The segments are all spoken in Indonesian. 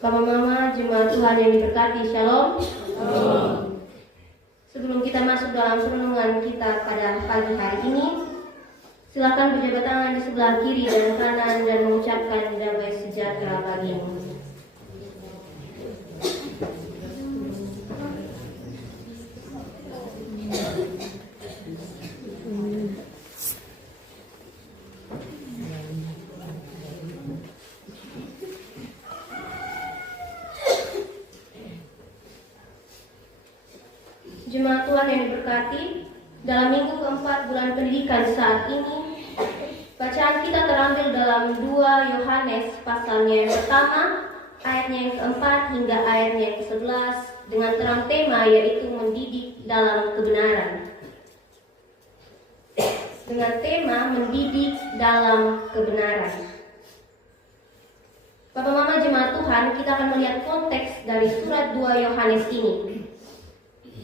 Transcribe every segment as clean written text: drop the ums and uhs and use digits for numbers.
Bapak Mama, jemaat Tuhan yang diberkati, Shalom. Sebelum kita masuk dalam renungan kita pada pagi hari ini, silakan berjabat tangan di sebelah kiri dan kanan dan mengucapkan damai sejahtera bagimu. Jemaat Tuhan yang diberkati, dalam minggu keempat bulan pendidikan saat ini, bacaan kita terambil dalam 2 Yohanes pasalnya yang pertama, ayatnya yang keempat hingga ayatnya yang ke-11 dengan terang tema yaitu mendidik dalam kebenaran. Dengan tema mendidik dalam kebenaran. Bapak Mama jemaat Tuhan, kita akan melihat konteks dari surat 2 Yohanes ini.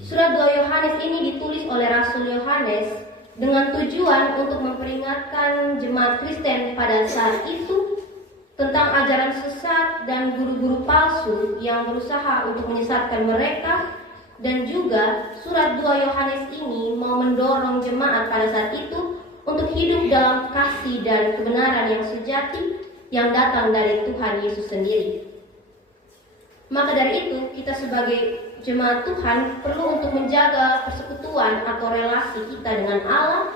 Surat 2 Yohanes ini ditulis oleh Rasul Yohanes dengan tujuan untuk memperingatkan jemaat Kristen pada saat itu tentang ajaran sesat dan guru-guru palsu yang berusaha untuk menyesatkan mereka, dan juga surat 2 Yohanes ini mau mendorong jemaat pada saat itu untuk hidup dalam kasih dan kebenaran yang sejati yang datang dari Tuhan Yesus sendiri. Maka dari itu, kita sebagai jemaat Tuhan perlu untuk menjaga persekutuan atau relasi kita dengan Allah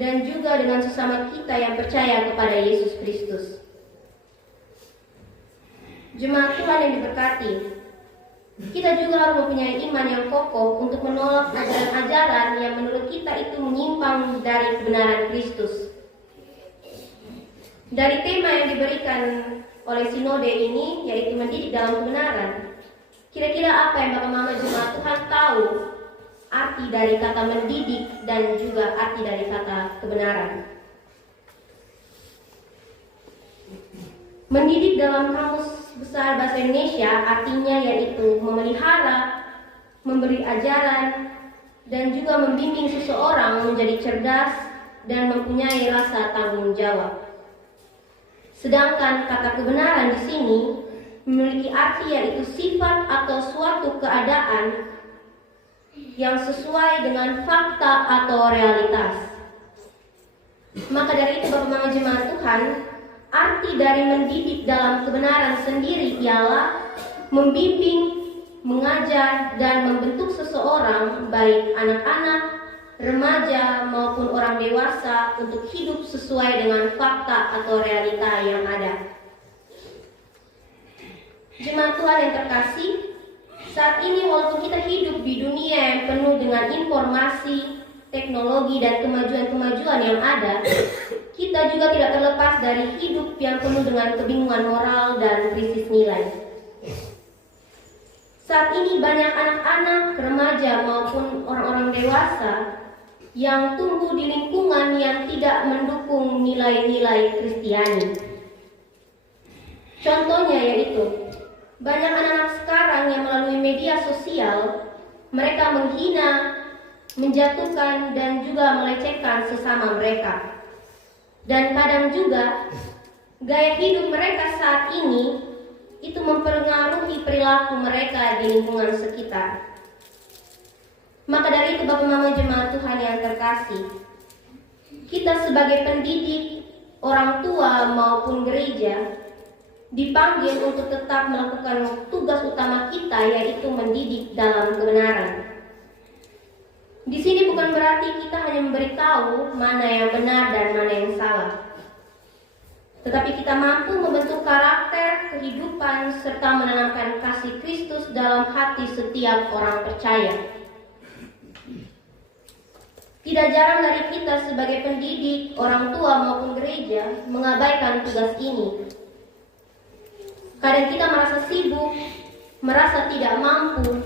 dan juga dengan sesama kita yang percaya kepada Yesus Kristus. Jemaat Tuhan yang diberkati, kita juga harus mempunyai iman yang kokoh untuk menolak ajaran-ajaran yang menurut kita itu menyimpang dari kebenaran Kristus. Dari tema yang diberikan oleh sinode ini, yaitu mendidik dalam kebenaran, kira-kira apa yang Bapak Mama jemaat Tuhan tahu arti dari kata mendidik dan juga arti dari kata kebenaran? Mendidik dalam Kamus Besar Bahasa Indonesia artinya yaitu memelihara, memberi ajaran, dan juga membimbing seseorang menjadi cerdas dan mempunyai rasa tanggung jawab. Sedangkan kata kebenaran di sini memiliki arti yaitu sifat atau suatu keadaan yang sesuai dengan fakta atau realitas. Maka dari itu Bapak Mama jemaat Tuhan, arti dari mendidik dalam kebenaran sendiri ialah membimbing, mengajar, dan membentuk seseorang, baik anak-anak, remaja maupun orang dewasa, untuk hidup sesuai dengan fakta atau realita yang ada. Jemaat Tuhan yang terkasih, saat ini walaupun kita hidup di dunia yang penuh dengan informasi, teknologi, dan kemajuan-kemajuan yang ada, kita juga tidak terlepas dari hidup yang penuh dengan kebingungan moral dan krisis nilai. Saat ini banyak anak-anak, remaja maupun orang-orang dewasa yang tumbuh di lingkungan yang tidak mendukung nilai-nilai Kristiani. Contohnya yaitu, banyak anak-anak sekarang yang melalui media sosial, mereka menghina, menjatuhkan, dan juga melecehkan sesama mereka. Dan kadang juga, gaya hidup mereka saat ini itu mempengaruhi perilaku mereka di lingkungan sekitar. Maka dari itu Bapak Mama jemaat Tuhan yang terkasih, kita sebagai pendidik, orang tua maupun gereja dipanggil untuk tetap melakukan tugas utama kita, yaitu mendidik dalam kebenaran. Di sini bukan berarti kita hanya memberitahu mana yang benar dan mana yang salah, tetapi kita mampu membentuk karakter, kehidupan, serta menanamkan kasih Kristus dalam hati setiap orang percaya. Tidak jarang dari kita sebagai pendidik, orang tua maupun gereja mengabaikan tugas ini. Kadang kita merasa sibuk, merasa tidak mampu,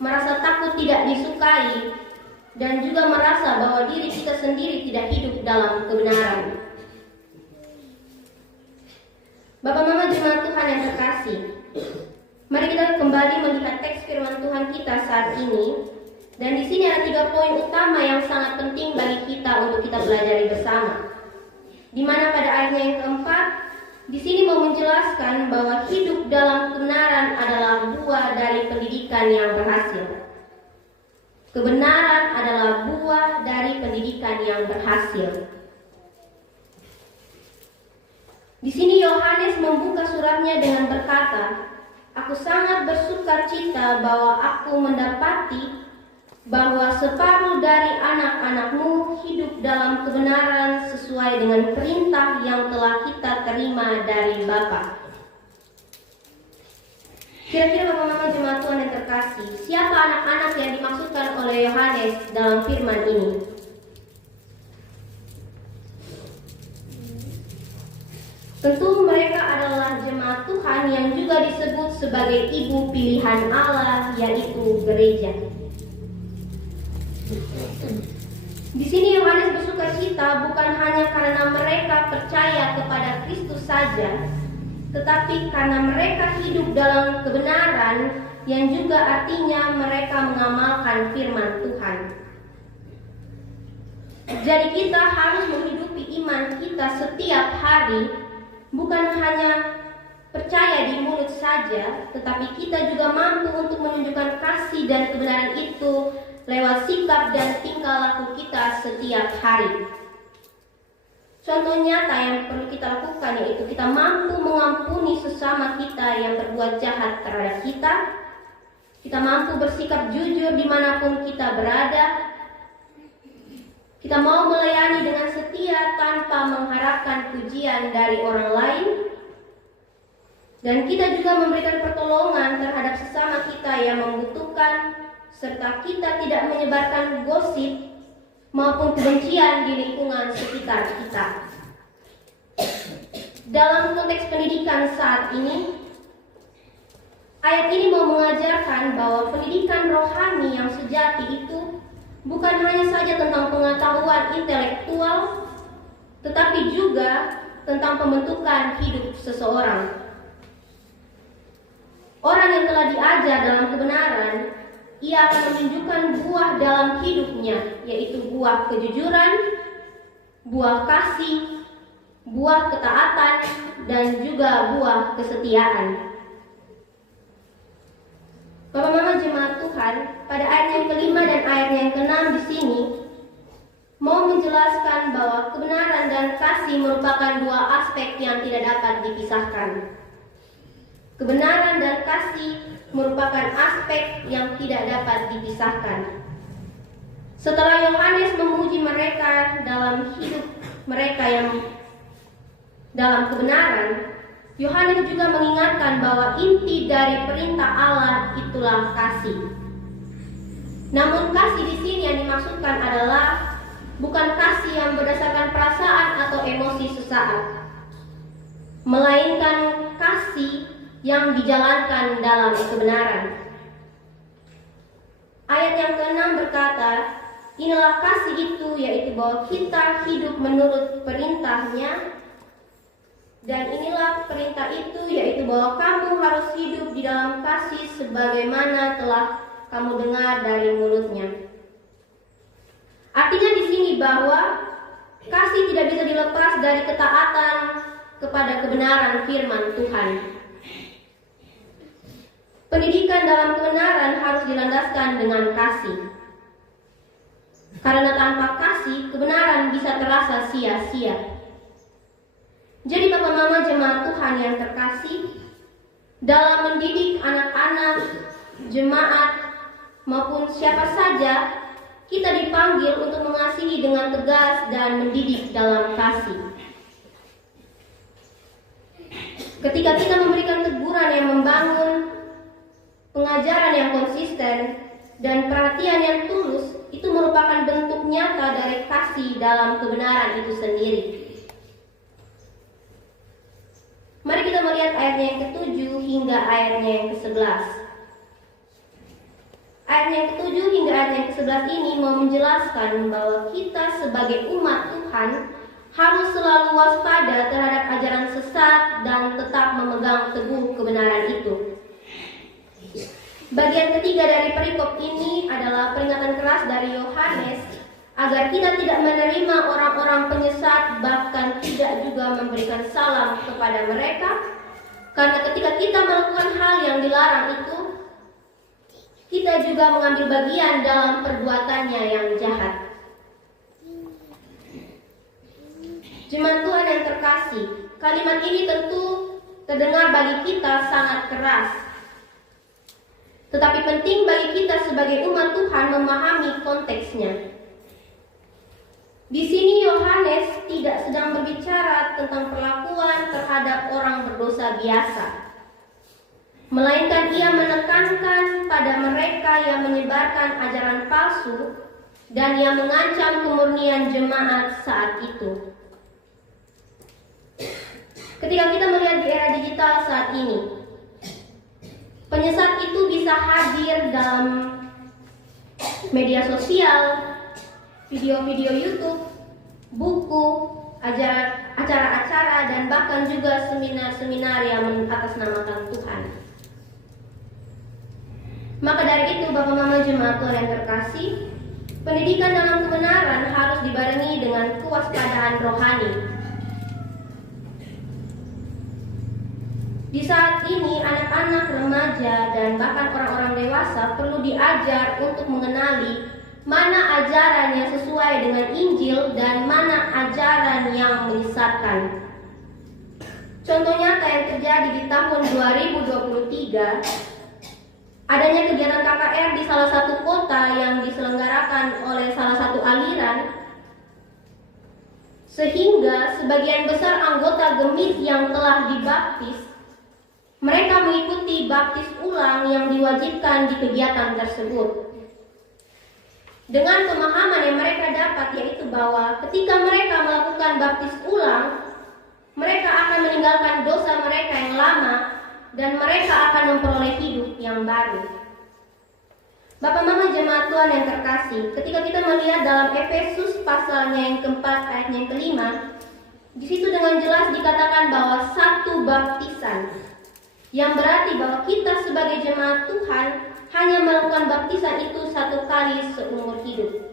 merasa takut tidak disukai, dan juga merasa bahwa diri kita sendiri tidak hidup dalam kebenaran. Bapak Mama jemaat Tuhan yang terkasih, mari kita kembali melihat teks firman Tuhan kita saat ini. Dan di sini ada 3 poin utama yang sangat penting bagi kita untuk kita pelajari bersama. Di mana pada ayatnya yang keempat, di sini mau menjelaskan bahwa hidup dalam kebenaran pendidikan yang berhasil. Kebenaran adalah buah dari pendidikan yang berhasil. Di sini Yohanes membuka suratnya dengan berkata, "Aku sangat bersukacita bahwa aku mendapati bahwa separuh dari anak-anakmu hidup dalam kebenaran sesuai dengan perintah yang telah kita terima dari Bapa." Kira-kira Bapak Mama jemaat Tuhan yang terkasih, siapa anak-anak yang dimaksudkan oleh Yohanes dalam firman ini? Tentu mereka adalah jemaat Tuhan yang juga disebut sebagai ibu pilihan Allah, yaitu gereja. Di sini Yohanes bersukacita bukan hanya karena mereka percaya kepada Kristus saja, tetapi karena mereka hidup dalam kebenaran yang juga artinya mereka mengamalkan firman Tuhan. Jadi kita harus menghidupi iman kita setiap hari, bukan hanya percaya di mulut saja, tetapi kita juga mampu untuk menunjukkan kasih dan kebenaran itu lewat sikap dan tingkah laku kita setiap hari. Contoh nyata yang perlu kita lakukan yaitu kita mampu mengampuni sesama kita yang berbuat jahat terhadap kita. Kita mampu bersikap jujur dimanapun kita berada. Kita mau melayani dengan setia tanpa mengharapkan pujian dari orang lain. Dan kita juga memberikan pertolongan terhadap sesama kita yang membutuhkan, serta kita tidak menyebarkan gosip maupun kebencian di lingkungan sekitar kita. Dalam konteks pendidikan saat ini, ayat ini mau mengajarkan bahwa pendidikan rohani yang sejati itu bukan hanya saja tentang pengetahuan intelektual, tetapi juga tentang pembentukan hidup seseorang. Orang yang telah diajar dalam kebenaran, ia akan menunjukkan buah dalam hidupnya, yaitu buah kejujuran, buah kasih, buah ketaatan, dan juga buah kesetiaan. Bapak Mama jemaat Tuhan, pada ayat yang kelima dan ayat yang keenam di sini mau menjelaskan bahwa kebenaran dan kasih merupakan dua aspek yang tidak dapat dipisahkan. Kebenaran dan kasih merupakan aspek yang tidak dapat dipisahkan. Setelah Yohanes memuji mereka dalam hidup mereka yang dalam kebenaran, Yohanes juga mengingatkan bahwa inti dari perintah Allah itulah kasih. Namun kasih di sini yang dimaksudkan adalah bukan kasih yang berdasarkan perasaan atau emosi sesaat, melainkan kasih yang dijalankan dalam kebenaran. Ayat yang ke-6 berkata, "Inilah kasih itu, yaitu bahwa kita hidup menurut perintahnya. Dan inilah perintah itu, yaitu bahwa kamu harus hidup di dalam kasih sebagaimana telah kamu dengar dari mulutnya." Artinya di sini bahwa kasih tidak bisa dilepas dari ketaatan kepada kebenaran firman Tuhan. Pendidikan dalam kebenaran harus dilandaskan dengan kasih. Karena tanpa kasih, kebenaran bisa terasa sia-sia. Jadi Bapak Mama jemaat Tuhan yang terkasih, dalam mendidik anak-anak, jemaat, maupun siapa saja, kita dipanggil untuk mengasihi dengan tegas dan mendidik dalam kasih. Ketika kita memberikan teguran yang membangun, pengajaran yang konsisten, dan perhatian yang tulus, itu merupakan bentuk nyata dari kasih dalam kebenaran itu sendiri. Mari kita melihat ayatnya yang ke-7 hingga ayatnya yang ke-11. Ayat yang ke-7 hingga ayat yang ke-11 ini mau menjelaskan bahwa kita sebagai umat Tuhan harus selalu waspada terhadap ajaran sesat dan tetap memegang teguh kebenaran itu. Bagian ketiga dari perikop ini adalah peringatan keras dari Yohanes agar kita tidak menerima orang-orang penyesat, bahkan tidak juga memberikan salam kepada mereka. Karena ketika kita melakukan hal yang dilarang itu, kita juga mengambil bagian dalam perbuatannya yang jahat. Jemaat Tuhan yang terkasih, kalimat ini tentu terdengar bagi kita sangat keras. Tetapi penting bagi kita sebagai umat Tuhan memahami konteksnya. Di sini Yohanes tidak sedang berbicara tentang perlakuan terhadap orang berdosa biasa, melainkan ia menekankan pada mereka yang menyebarkan ajaran palsu dan yang mengancam kemurnian jemaat saat itu. Ketika kita melihat di era digital saat ini, penyesat itu bisa hadir dalam media sosial, video-video YouTube, buku, acara-acara, dan bahkan juga seminar-seminar yang mengatasnamakan Tuhan. Maka dari itu, Bapak Mama Jemaat Tuhan yang terkasih, pendidikan dalam kebenaran harus dibarengi dengan kewaspadaan rohani. Di saat ini, anak-anak, remaja, dan bahkan orang-orang dewasa perlu diajar untuk mengenali mana ajaran yang sesuai dengan Injil dan mana ajaran yang menyesatkan. Contoh nyata yang terjadi di tahun 2023, adanya kegiatan KKR di salah satu kota yang diselenggarakan oleh salah satu aliran, sehingga sebagian besar anggota gemit yang telah dibaptis mereka mengikuti baptis ulang yang diwajibkan di kegiatan tersebut. Dengan pemahaman yang mereka dapat, yaitu bahwa ketika mereka melakukan baptis ulang, mereka akan meninggalkan dosa mereka yang lama dan mereka akan memperoleh hidup yang baru. Bapak Mama Jemaat Tuhan yang terkasih, ketika kita melihat dalam Efesus pasalnya yang keempat ayatnya yang kelima, di situ dengan jelas dikatakan bahwa satu baptisan, yang berarti bahwa kita sebagai jemaat Tuhan hanya melakukan baptisan itu satu kali seumur hidup.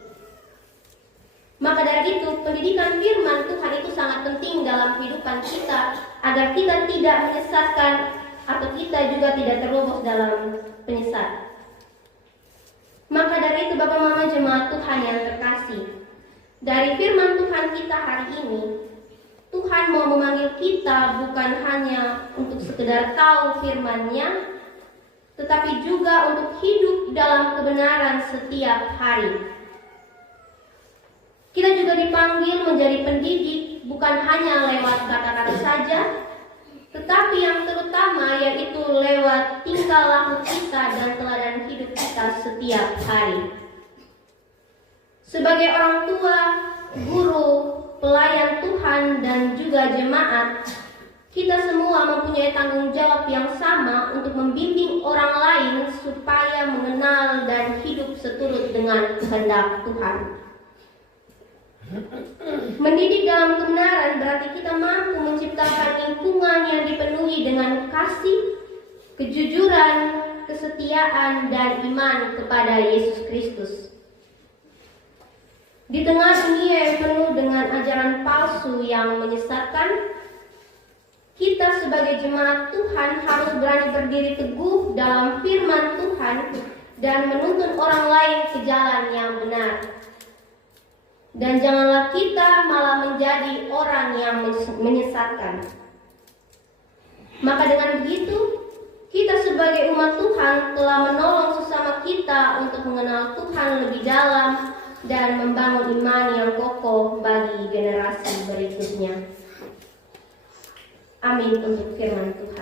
Maka dari itu, pendidikan firman Tuhan itu sangat penting dalam kehidupan kita, agar kita tidak menyesatkan atau kita juga tidak terlobos dalam penyesat. Maka dari itu, Bapak Mama Jemaat Tuhan yang terkasih, dari firman Tuhan kita hari ini, Tuhan mau memanggil kita bukan hanya untuk sekedar tahu firman-Nya, tetapi juga untuk hidup dalam kebenaran setiap hari. Kita juga dipanggil menjadi pendidik bukan hanya lewat kata-kata saja, tetapi yang terutama yaitu lewat tingkah laku kita dan teladan hidup kita setiap hari. Sebagai orang tua, guru, pelayan Tuhan dan juga jemaat, kita semua mempunyai tanggung jawab yang sama untuk membimbing orang lain supaya mengenal dan hidup seturut dengan kehendak Tuhan. Mendidik dalam kebenaran berarti kita mampu menciptakan lingkungan yang dipenuhi dengan kasih, kejujuran, kesetiaan, dan iman kepada Yesus Kristus. Di tengah dunia yang penuh dengan ajaran palsu yang menyesatkan, kita sebagai jemaat Tuhan harus berani berdiri teguh dalam firman Tuhan dan menuntun orang lain ke jalan yang benar. Dan janganlah kita malah menjadi orang yang menyesatkan. Maka dengan begitu, kita sebagai umat Tuhan telah menolong sesama kita untuk mengenal Tuhan lebih dalam dan membangun iman yang kokoh bagi generasi berikutnya. Amin untuk firman Tuhan.